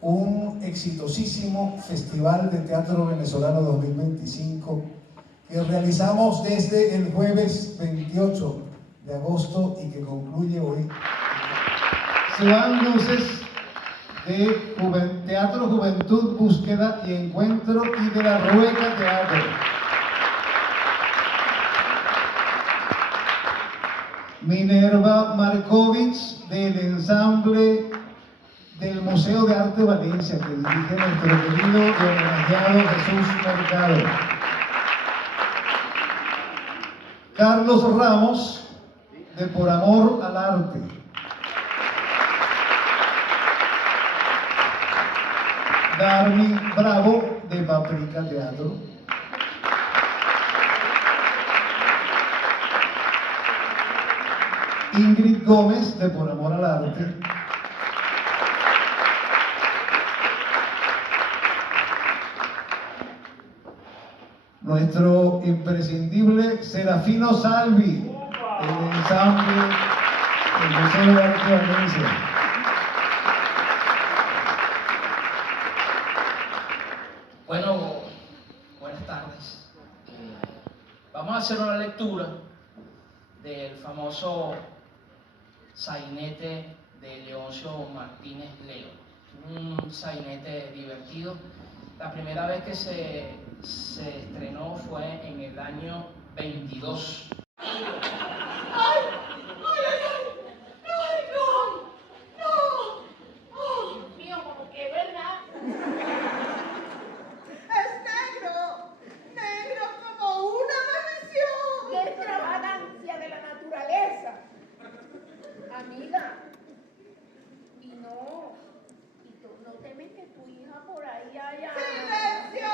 un exitosísimo Festival de Teatro Venezolano 2025 que realizamos desde el jueves 28 de agosto y que concluye hoy. Se van luces de Teatro Juventud, Búsqueda y Encuentro y de la Rueca Teatro. Minerva Markovich del ensamble del Museo de Arte Valencia, que dirige nuestro querido y homenajeado Jesús Mercado. Carlos Ramos de Por Amor al Arte. Darmi Bravo de Paprika Teatro. Ingrid Gómez de Por Amor al Arte. Nuestro imprescindible Serafino Salvi, del ensamble del Museo de Arte Valencia. Bueno, buenas tardes. Vamos a hacer una lectura del famoso sainete de Leoncio Martínez Leo. Un sainete divertido. La primera vez que se estrenó fue en el año 22. Amiga, y no temes que tu hija por ahí haya... ¡Silencio!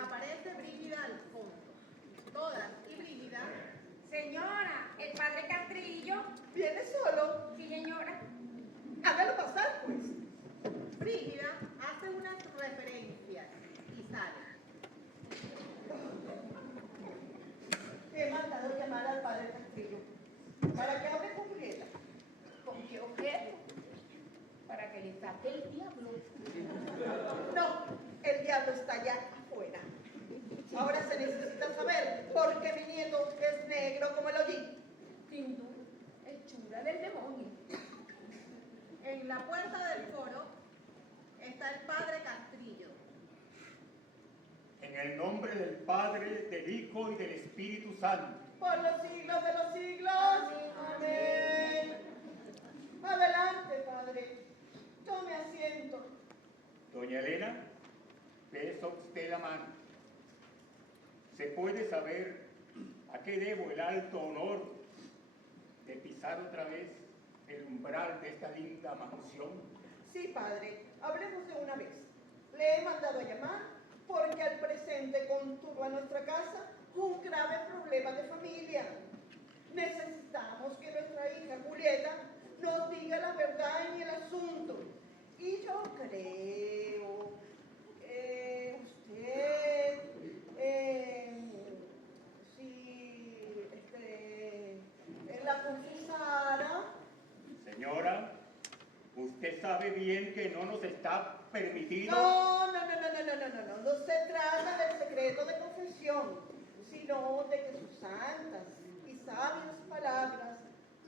Aparece Brígida al fondo. Todas y Brígida. Señora, el padre Castrillo. ¿Viene solo? Sí, señora. Hágalo pasar, pues. Brígida hace unas referencias y sale. He mandado llamar al padre Castrillo para que hable con Julieta. ¿Con qué objeto? Para que le saque el diablo. No, el diablo está allá afuera. Ahora se necesita saber por qué mi nieto es negro como el hollín. Sin duda, hechura del demonio. En la puerta del foro está el padre Castrillo. En el nombre del Padre, del Hijo y del Espíritu Santo. Por los siglos de los siglos. Amén. Adelante, padre. Tome asiento. Doña Elena, besa usted la mano. ¿Se puede saber a qué debo el alto honor de pisar otra vez el umbral de esta linda mansión? Sí, padre. Hablemos de una vez. Le he mandado a llamar porque al presente conturba nuestra casa un grave problema de familia. Necesitamos que nuestra hija Julieta nos diga la verdad en el asunto. Y yo creo que usted, si la confesara. Señora, usted sabe bien que no nos está permitido... No se trata del secreto de confesión, sino de que sus santas y sabias palabras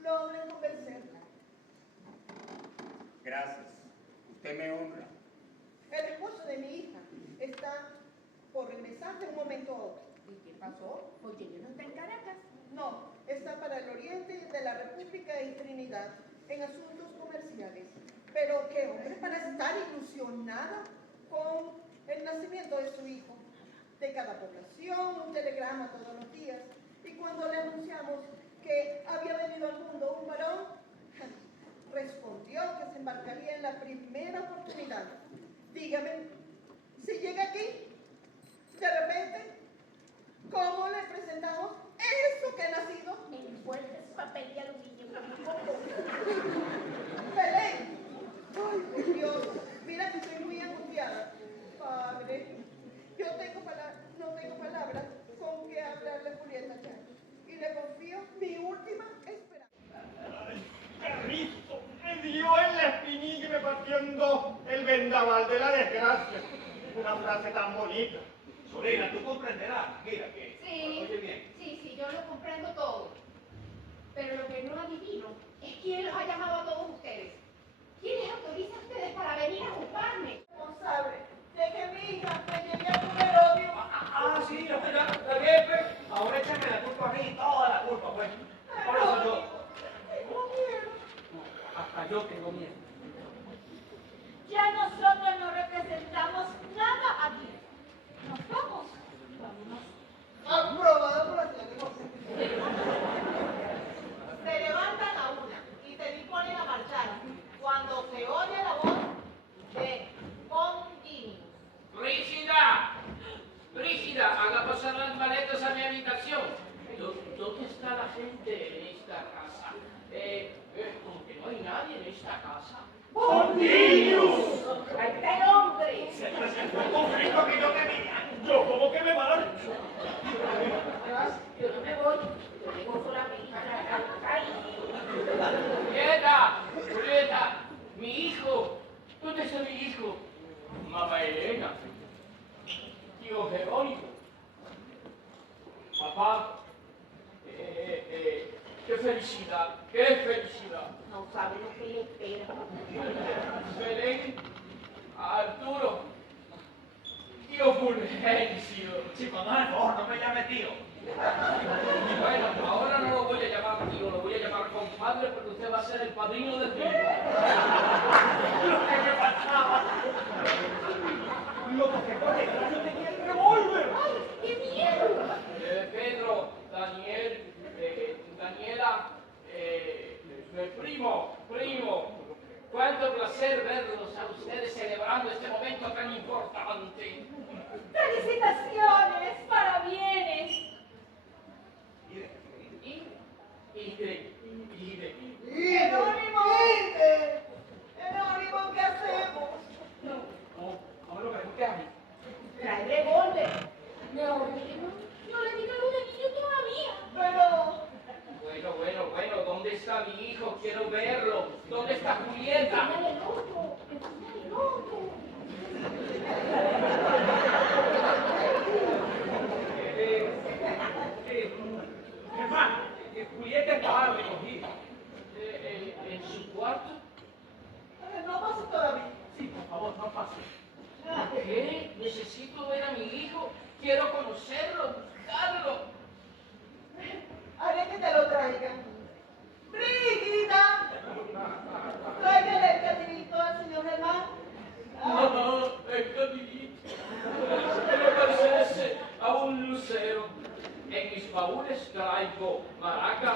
logren convencerla. Gracias, usted me honra. El esposo de mi hija está por regresar de un momento a otro. ¿Y qué pasó? Porque yo no está en Caracas. No, está para el oriente de la República y Trinidad en asuntos comerciales. Pero qué hombre para estar ilusionada con el nacimiento de su hijo. De cada población, un telegrama todos los días. Y cuando le anunciamos que había venido al mundo un varón, respondió que se embarcaría en la primera oportunidad. Dígame, si llega aquí, de repente, ¿cómo le presentamos eso que ha nacido? Envuelve ese papel de aluminio con un poco. Belén. Ay, por Dios, mira que estoy muy angustiada. Padre, yo no tengo palabras con que hablarle a Julieta ya. Y le confío mi última esperanza. ¡Ay, Cristo! ¡Me dio en la espinilla y me partiendo el vendaval de la desgracia. Una frase tan bonita. Sobrina, tú comprenderás. Mira que. Sí, Oye bien. sí, yo lo comprendo todo. Pero lo que no adivino es quién los ha llamado a todos ustedes. ¿Quién les autoriza a ustedes para venir a juzgarme? Responsable de que mi hija me llegue a comer odio. Sí, ya, está bien, pues. Ahora échame la culpa a mí, toda la culpa, pues. Por eso yo. Tengo miedo. Hasta yo tengo miedo. Ya nosotros no representamos nada aquí. Nos vamos. Vámonos. Aprobado por la señora de José. Se levantan a una y se disponen a marchar cuando se oye la voz de Continus. ¡Brígida! ¡Brígida! Haga pasar las maletas a mi habitación. ¿Dónde está la gente en esta casa? Como que no hay nadie en esta casa. ¡Continuos! ¡Ahí está el hombre! Se presentó un conflicto que yo tenía. Yo como que me marcho. Yo no me voy. Yo tengo solamente para ¡Julieta! ¡Julieta! ¡Mi hijo! ¿Dónde está mi hijo? Mamá Elena. Tío Jerónimo. Papá. ¡Qué felicidad! ¡Qué felicidad! No sabe lo que le espera. Belén. Arturo. Tío Fulgencio. Chico, no es favor, no me llame tío. Bueno, ahora no lo voy a llamar tío, lo voy a llamar compadre porque usted va a ser el padrino de tío. Lo que me faltaba. Lo que pone, yo tenía el revólver. ¡Ay, qué miedo! Pedro, Daniel, Daniela, primo, cuánto placer verlos a ustedes celebrando este momento tan importante. ¡Felicitaciones! ¡Parabienes! Jerónimo, Jerónimo, ¿qué hacemos? No me lo preguntes a mí. ¡Trae revólver! No, no le diga lo de niño todavía. Bueno, ¿dónde está mi hijo? Quiero verlo. ¿Dónde está Julieta? Enséñale el ojo, enséñale el ojo. Hermano, Julieta estaba recogida. ¿En su cuarto? No pasa todavía. Sí, por favor, no pase. ¿Qué? Necesito ver a mi hijo. Quiero conocerlo, buscarlo. Haré que te lo traigan. ¡Brígida! Tráigale el caminito al señor Germán. Mamá, el caminito. Me parece a un lucero. En mis baúles traigo maraca,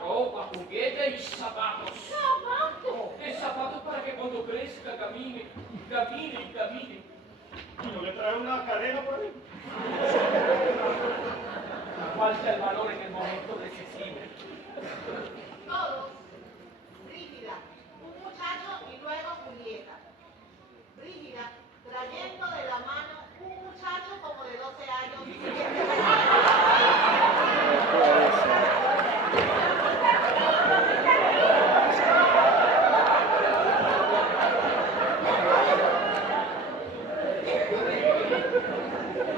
ropa, juguete y zapatos. ¡Zapato! Zapatos para que cuando crezca camine. ¿Y no le trae una cadena por ahí? Falta el valor en el momento decisivo. Todos. Brígida, un muchacho y luego Julieta. Brígida, trayendo de la mano un muchacho como de 12 años.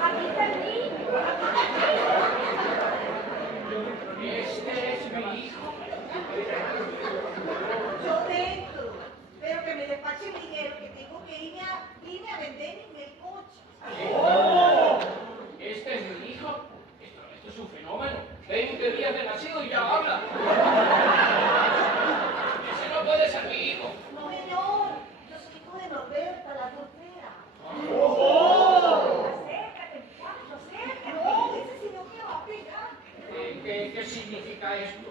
Aquí está el niño. Este es mi hijo. Yo dentro, pero que me despache el dinero que tengo que irme a vender en el coche. Este es mi hijo. Esto es un fenómeno. 20 días de nacido y ya habla. Ese no puede ser mi hijo. No, señor, yo soy hijo de Norberta, la portera. Acércate, muchacho, acércate. No, ese señor me va a pegar. ¿Qué significa esto?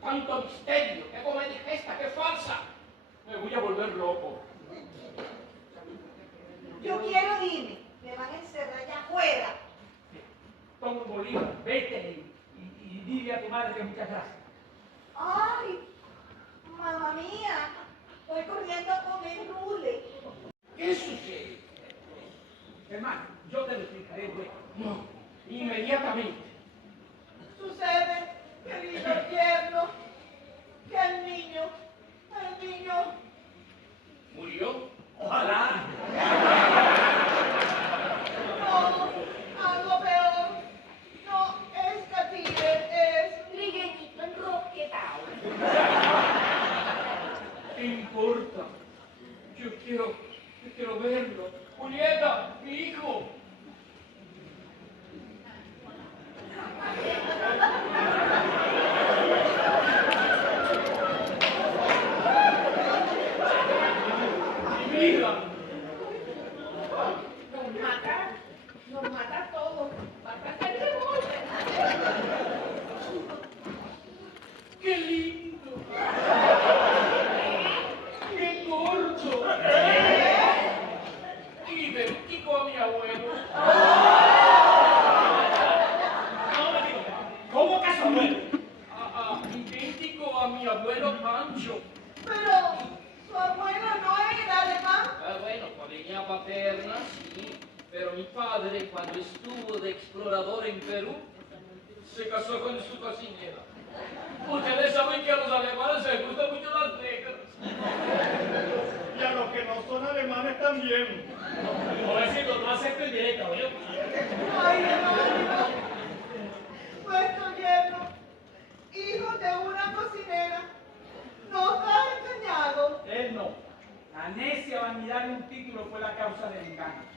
¡Cuánto misterio! ¡Qué comedia es esta! ¡Qué falsa! Me voy a volver loco. Yo quiero irme, me van a encerrar allá afuera. Toma un bolívar, vete y dile a tu madre que muchas gracias. Ay, mamá mía, estoy corriendo a comer rule. ¿Qué sucede? Hermano, yo te lo explicaré luego. No, inmediatamente. Sucede, querido tierno, que el niño amputación. Ojalá. No, algo peor. No es cative, es Trigueñito enroquetado. ¿Qué importa? Yo quiero verlo. Julieta, mi hijo. Mi vida. Nos mata a todos. Va a sacar el revólver. ¡Qué lindo! ¡Qué corto! Idéntico a mi abuelo. No me digas. ¿Cómo que su abuelo? Idéntico a mi abuelo Pancho. Pero su abuelo no era alemán. Bueno, por línea paterna, sí. Pero mi padre, cuando estuvo de explorador en Perú, se casó con su cocinera. Ustedes saben que a los alemanes les gustan mucho las negras. Y a los que no son alemanes también. Pobrecito, no acepto en directo, ¿oye? Ay, demonio. Nuestro yerno, hijo de una cocinera, nos ha engañado. Él no. La necia vanidad de un título fue la causa del engaño.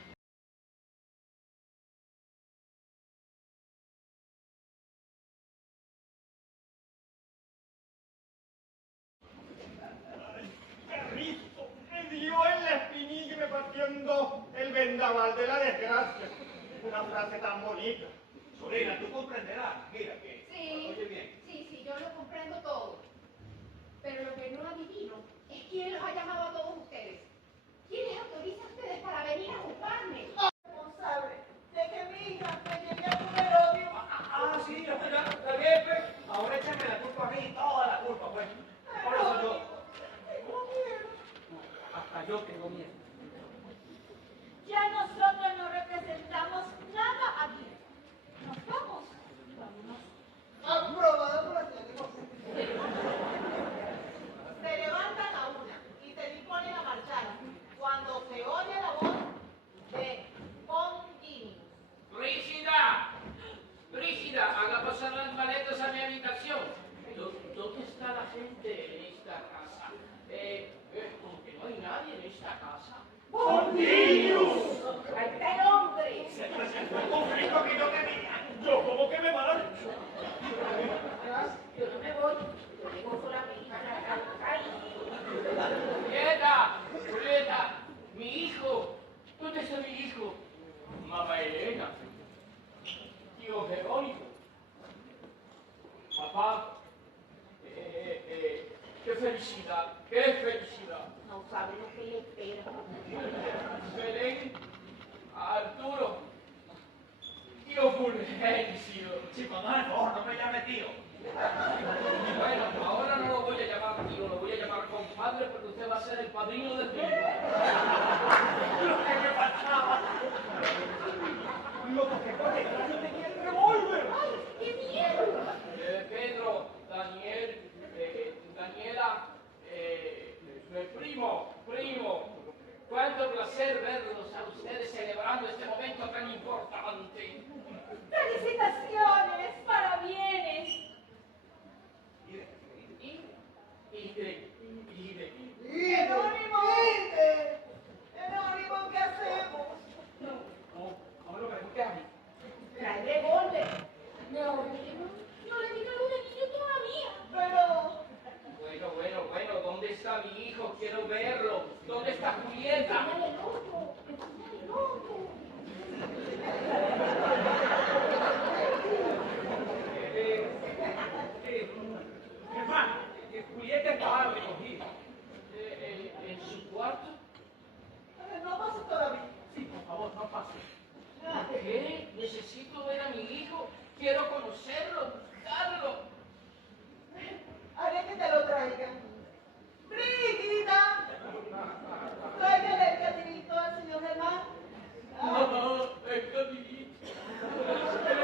Cristo, me dio en la espinilla y me partió en dos el vendaval de la desgracia. Una frase tan bonita. Solina, tú comprenderás. Mira que. Sí, Oye bien. sí, yo lo comprendo todo. Pero lo que no adivino es quién los ha llamado a todos ustedes. ¿Quién les autoriza a ustedes para venir a juzgarme? Responsable de que mi hija me llegue a comer odio. Sí, ya está bien, pues. Ahora échame la culpa a mí, toda la culpa, pues. Por eso yo. Tengo miedo. Hasta yo tengo miedo. Ya nosotros no representamos nada aquí. Nos vamos. Vámonos. Aprobado por la señora de José. Se levantan a una y se disponen a marchar cuando se oye la voz de Conquini. ¡Brígida! ¡Brígida! Haga pasar las maletas a mi habitación. ¿Dónde está la gente en esta casa? Como que no hay nadie en esta casa. ¡Contigios! ¡Ahí está el hombre! Se presentó el conflicto que yo tenía. Yo como que me marcho. Yo no me voy. Yo vengo solamente para acá. ¡Julieta! ¡Julieta! ¡Mi hijo! ¿Dónde está mi hijo? Mamá Elena. Tío Jerónimo. Papá. ¡Qué felicidad! ¡Qué felicidad! No sabe lo que le espera. Belén. Arturo. Tío Fulgencio. Sí, mamá, no, no me llame tío. Bueno, ahora no lo voy a llamar tío, lo voy a llamar compadre porque usted va a ser el padrino de tío. Lo que me faltaba. Lo que por detrás yo tenía el revólver. ¡Ay, qué miedo! Pedro, Daniel, Daniela, primo, cuánto placer verlos a ustedes celebrando este momento tan importante. Felicitaciones, parabienes. Jerónimo, Jerónimo, ¿qué hacemos? No me lo pregunte a mí. Trae revólver. No le diga lo de niño todavía. Pero Bueno, ¿dónde está mi hijo? Quiero verlo. ¿Dónde está Julieta? Dale loco. Dale loco. Hermano, Julieta estaba recogida. ¿En su cuarto? no pasa todavía. Sí, por favor, no pase. ¿Qué? Necesito ver a mi hijo. Quiero conocerlo, buscarlo. Haré que te lo traigan. Brígida, tráigale el catirito al señor Germán. Mamá, el caminito. Me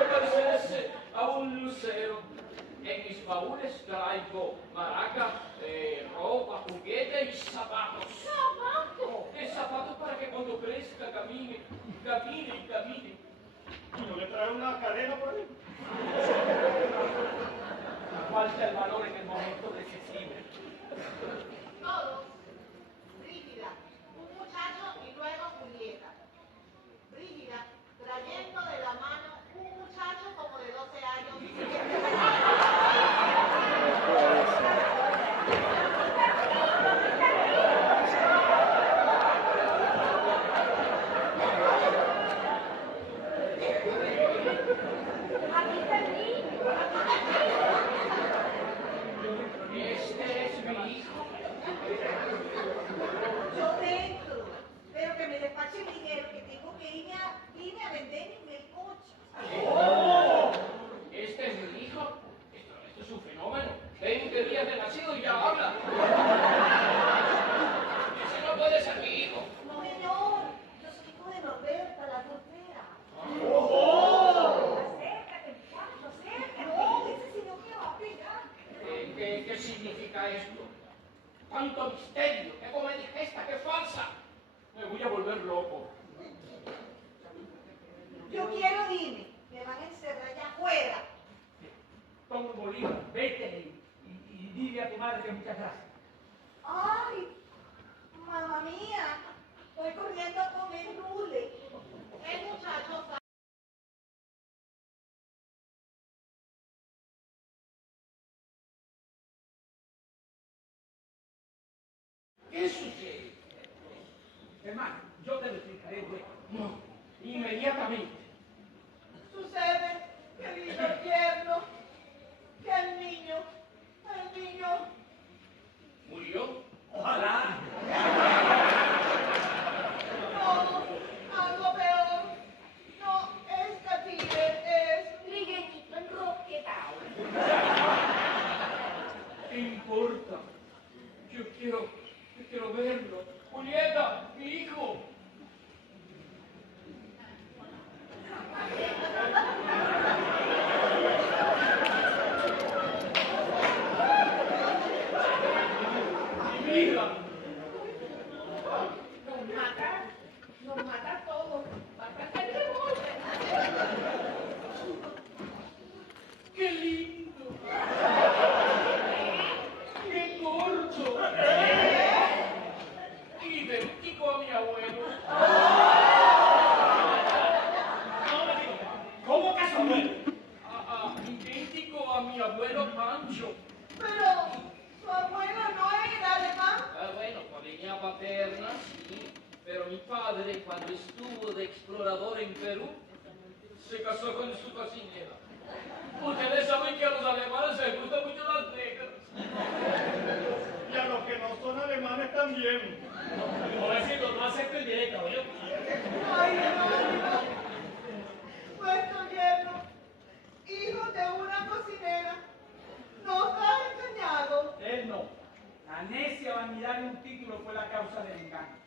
parece a un lucero. En mis baúles traigo maraca, ropa, juguete y zapatos. ¡Zapatos! camine, camine. ¿Y no le trae una cadena por ahí? Falta el valor en el momento decisivo. Todos. Brígida, un muchacho y luego Julieta. Brígida, trayendo de la mano un muchacho como de 12 años. Aquí está el niño. Este es mi hijo. Yo dentro, pero que me despache el dinero, que tengo que irme a vender en el coche. ¡Oh! Este es mi hijo. Esto es un fenómeno. 20 días de nacido y ya habla. Ese no puede ser mi hijo. No, señor, yo soy hijo de Norberta, la soltera. Acércate, muchacho, acércate. No, ese señor que va a pegar. ¿Qué significa esto? ¡Cuánto misterio! ¡Qué comedia es esta! ¡Qué falsa! Me voy a volver loco. Yo quiero irme, me van a encerrar allá afuera. Toma un bolívar, vete y dile a tu madre que muchas gracias. Ay, mamá mía, estoy corriendo a comer lule. El muchacho ¿Qué sucede? Hermano, yo te lo explicaré luego. No, inmediatamente. sucede, querido tierno, que el niño ¿Murió? Ojalá. no, algo peor, no es catire, es Trigueñito enroquetado. ¿Qué importa? Yo quiero verlo. Julieta, mi hijo. Mi vida. Nos mata a todos. Va a pasar de golpe. ¡Qué lindo! ¡Qué corto! Idéntico a mi abuelo. ¿Cómo que su abuelo? Idéntico a mi abuelo Pancho. pero su abuelo no era alemán. Bueno, por línea paterna, sí. Pero mi padre, cuando estuvo de explorador en Perú, se casó con su cocinera. Ustedes saben que a los alemanes les gustan mucho las negras. Y a los que no son alemanes también. Pobrecito, no acepto el directo, ¿oye? Ay, hermano, nuestro yerno, hijo de una cocinera, nos ha engañado. Él no. La necia vanidad de un título fue la causa del engaño.